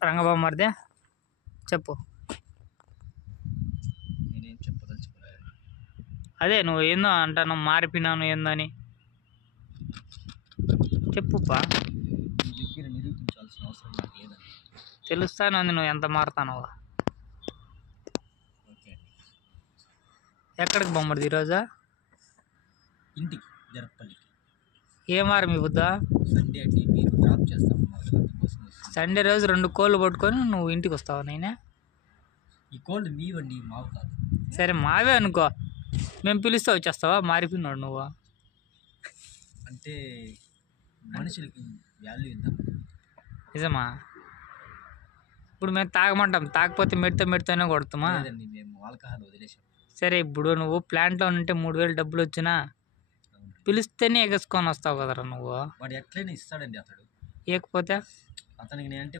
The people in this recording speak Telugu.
రంగబామ్మర్దే చెప్పు. నేనేం చెప్పదలుచుకోలేదు. అదే నువ్వు ఏందో అంటాను, మారిపోయినాను ఏందని చెప్పుపా. నీ దగ్గర నిరూపించాల్సిన అవసరం నాకు లేదండి. తెలుస్తాను అంది నువ్వు ఎంత మారుతానో. ఓకే, ఎక్కడికి బొమ్మడిది ఈరోజు? ఇంటికి జరపల్లికి. ఏ మారు మీ బుద్ధ? సండే అండి, మీరు డ్రాప్ చేస్తామన్నారు కదా, అందుకోసం వస్తుంది. సండే రోజు 2 కోళ్ళు పట్టుకొని నువ్వు ఇంటికి వస్తావా? నేనే ఈ కోళ్ళు మీవండి, మావు కాదు. సరే మావే అనుకో, మేము పిలిస్తే వచ్చేస్తావా? మారిపోయినాడు నువ్వు. అంటే మనుషులకి వాల్యూ ఇద్దాం. నిజమా? ఇప్పుడు మేము తాగమంటాం, తాగకపోతే మెడితేనే కొడతామా? లేదండి, మేము ఆల్కహాల్ వదిలేసాం. సరే ఇప్పుడు నువ్వు ప్లాంట్లో ఉంటే 3000 డబ్బులు వచ్చినా పిలిస్తేనే ఎగసుకొని వస్తావు కదరా నువ్వు. వాడు ఎట్లయినా ఇస్తాడండి అతడు. ఇవ్వకపోతే అతనికి నేనంటే